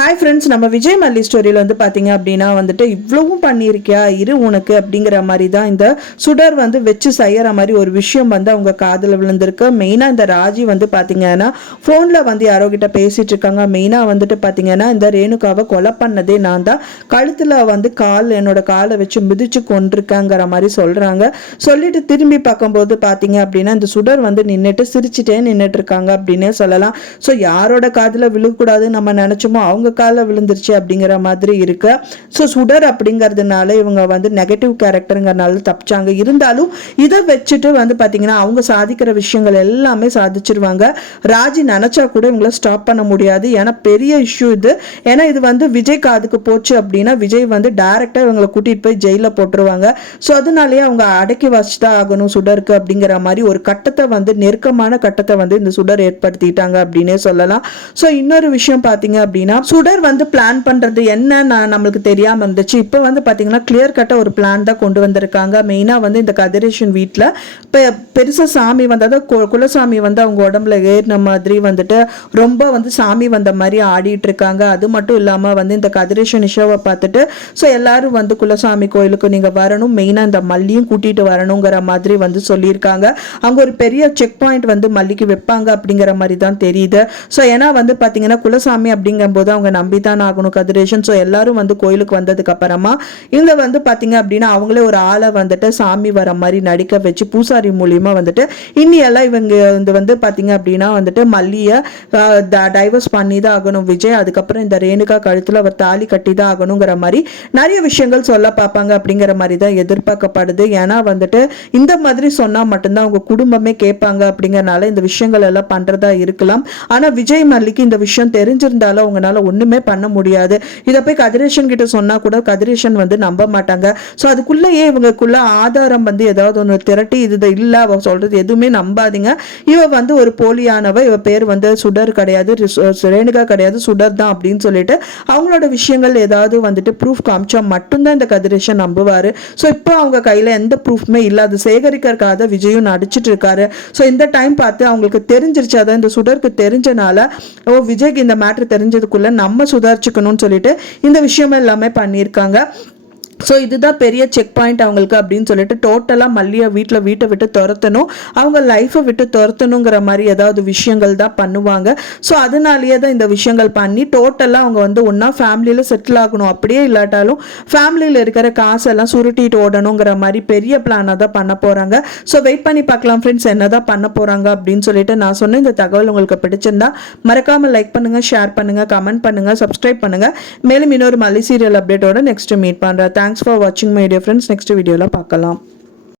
Hi friends, நம்ம விஜய் மல்லி ஸ்டோரியில் வந்து பார்த்தீங்க அப்படின்னா வந்துட்டு இவ்வளவும் பண்ணியிருக்கியா இரு உனக்கு அப்படிங்கிற மாதிரி தான் இந்த சுடர் வந்து வச்சு செய்கிற மாதிரி ஒரு விஷயம் வந்து அவங்க காதில் விழுந்திருக்கு. மெயினாக இந்த ராஜி வந்து பார்த்தீங்கன்னா ஃபோனில் வந்து யாரோ கிட்ட பேசிகிட்டு இருக்காங்க. மெயினாக வந்துட்டு பார்த்தீங்கன்னா இந்த ரேணுகாவை கொலை பண்ணதே நான் தான், கழுத்தில் வந்து என்னோட காலை வச்சு மிதிச்சு கொண்டிருக்கேங்கிற மாதிரி சொல்கிறாங்க. சொல்லிட்டு திரும்பி பார்க்கும்போது பார்த்தீங்க அப்படின்னா இந்த சுடர் வந்து நின்றுட்டு சிரிச்சுட்டே நின்றுட்டு இருக்காங்க அப்படின்னே சொல்லலாம். ஸோ யாரோட காதில் விழுகக்கூடாது நம்ம நினச்சோமோ அவங்க கால விழுந்துருச்சு அப்படிங்கிற மாதிரி இருக்கு. ஸோ சுடர் அப்படிங்கிறதுனால இவங்க வந்து நெகட்டிவ் கேரக்டருங்கிறனால தப்பிச்சாங்க. இருந்தாலும் இதை வச்சுட்டு வந்து பார்த்தீங்கன்னா அவங்க சாதிக்கிற விஷயங்கள் எல்லாமே சாதிச்சிருவாங்க. ராஜி நினைச்சா கூட இவங்களை ஸ்டாப் பண்ண முடியாது. ஏன்னா பெரிய இஷ்யூ இது. ஏன்னா இது வந்து விஜய் காதுக்கு போச்சு அப்படின்னா விஜய் வந்து டைரக்டா இவங்களை கூட்டிட்டு போய் ஜெயில போட்டுருவாங்க. ஸோ அதனாலேயே அவங்க அடக்கி வச்சுதான் ஆகணும் சுடருக்கு அப்படிங்கிற மாதிரி ஒரு கட்டத்தை வந்து நெருக்கமான கட்டத்தை வந்து இந்த சுடர் ஏற்படுத்திட்டாங்க அப்படின்னே சொல்லலாம். ஸோ இன்னொரு விஷயம் பார்த்தீங்க அப்படின்னா சுடர் வந்து பிளான் பண்றது என்ன நம்மளுக்கு தெரியாம இருந்துச்சு. இப்போ வந்து பாத்தீங்கன்னா கிளியர் கட்ட ஒரு பிளான் தான் கொண்டு வந்திருக்காங்க. மெயினா வந்து இந்த கதிரேஷன் வீட்டுல பெருசா சாமி வந்தது, குலசாமி வந்து அவங்க உடம்புல ஏறின மாதிரி வந்துட்டு ரொம்ப வந்து சாமி வந்த மாதிரி ஆடிட்டு இருக்காங்க. அது மட்டும் இல்லாம வந்து இந்த கதிரேஷன் ஷோவை பார்த்துட்டு ஸோ எல்லாரும் வந்து குலசாமி கோயிலுக்கு நீங்க வரணும், மெயினா இந்த மல்லியும் கூட்டிட்டு வரணுங்கிற மாதிரி வந்து சொல்லியிருக்காங்க. அங்க ஒரு பெரிய செக் பாயிண்ட் வந்து மல்லிக்கு வைப்பாங்க அப்படிங்கிற மாதிரி தான் தெரியுது. ஸோ ஏன்னா வந்து பாத்தீங்கன்னா குலசாமி அப்படிங்கும் போது அவங்க நம்பித்தான் ஆகணும் கதிரேஷன். ஸோ எல்லாரும் வந்து கோயிலுக்கு வந்ததுக்கு அப்புறமா இவங்க வந்து பாத்தீங்க அப்படின்னா அவங்களே ஒரு ஆளை வந்துட்டு சாமி வர மாதிரி நடிக்க வச்சு பூசாரி மூலியமா வந்துட்டு இன்னியெல்லாம் இவங்க வந்து பாத்தீங்க அப்படின்னா வந்துட்டு மல்லிய டைவர்ஸ் பண்ணி தான் ஆகணும் விஜய், அதுக்கப்புறம் இந்த ரேணுகா கழுத்துல அவர் தாலி கட்டி தான் ஆகணுங்கிற மாதிரி நிறைய விஷயங்கள் சொல்ல பார்ப்பாங்க அப்படிங்கிற மாதிரி தான் எதிர்பார்க்கப்படுது. ஏன்னா வந்துட்டு இந்த மாதிரி சொன்னா மட்டும்தான் அவங்க குடும்பமே கேட்பாங்க அப்படிங்கறனால இந்த விஷயங்கள் எல்லாம் பண்றதா இருக்கலாம். ஆனா விஜய் மல்லிக்கு இந்த விஷயம் தெரிஞ்சிருந்தாலும் அவங்களால ஒண்ணுமே பண்ண முடியாது. இதை போய் கதிரேஷன் கிட்ட சொன்னா கூட கதிரேஷன் வந்து நம்ப மாட்டாங்க. ஸோ அதுக்குள்ளேயே இவங்களுக்குள்ள ஆதாரம் வந்து ஏதாவது ஒன்று திரட்டி இது இல்ல அவ சொல்றது எதுவுமே நம்பாதீங்க, இவ வந்து ஒரு போலியானவ, இவ பேர் வந்து சுடர் கிடையாது, ரேணுகா கிடையாது, சுடர் தான் அப்படின்னு சொல்லிட்டு அவங்களோட விஷயங்கள் ஏதாவது வந்துட்டு ப்ரூஃப் காமிச்சா மட்டும்தான் இந்த கதிரேஷன் நம்புவாரு. ஸோ இப்போ அவங்க கையில எந்த ப்ரூஃப்மே இல்லாத சேகரிக்கிறக்காக விஜயும் நடிச்சிட்டு இருக்காரு. ஸோ இந்த டைம் பார்த்து அவங்களுக்கு தெரிஞ்சிருச்சு, அதான் இந்த சுடருக்கு தெரிஞ்சனால விஜய்க்கு இந்த மேட்டர் தெரிஞ்சதுக்குள்ள நம்ம சுதாரிச்சுக்கணும்னு சொல்லிட்டு இந்த விஷயம் எல்லாமே பண்ணியிருக்காங்க. ஸோ இதுதான் பெரிய செக் பாயிண்ட் அவங்களுக்கு அப்படின்னு சொல்லிட்டு டோட்டலாக மல்லியை வீட்டை விட்டு துரத்தணும், அவங்க லைஃப்பை விட்டு துரத்தணுங்கிற மாதிரி ஏதாவது விஷயங்கள் தான் பண்ணுவாங்க. ஸோ அதனாலேயே தான் இந்த விஷயங்கள் பண்ணி டோட்டலாக அவங்க வந்து ஒன்றா ஃபேமிலியில் செட்டில் ஆகணும், அப்படியே இல்லாட்டாலும் ஃபேமிலியில் இருக்கிற காசெல்லாம் சுருட்டிட்டு ஓடணுங்கிற மாதிரி பெரிய பிளானாக தான் பண்ண போகிறாங்க. ஸோ வெயிட் பண்ணி பார்க்கலாம் ஃப்ரெண்ட்ஸ் என்ன தான் பண்ண போகிறாங்க அப்படின்னு சொல்லிட்டு. நான் சொன்ன இந்த தகவல் உங்களுக்கு பிடிச்சிருந்தா மறக்காமல் லைக் பண்ணுங்கள், ஷேர் பண்ணுங்கள், கமெண்ட் பண்ணுங்கள், சப்ஸ்கிரைப் பண்ணுங்கள். மேலும் இன்னொரு மல்லி சீரியல் அப்டேட்டோட நெக்ஸ்ட் மீட் பண்ணுறேன். Thanks for watching my dear friends. Next video la paakalam.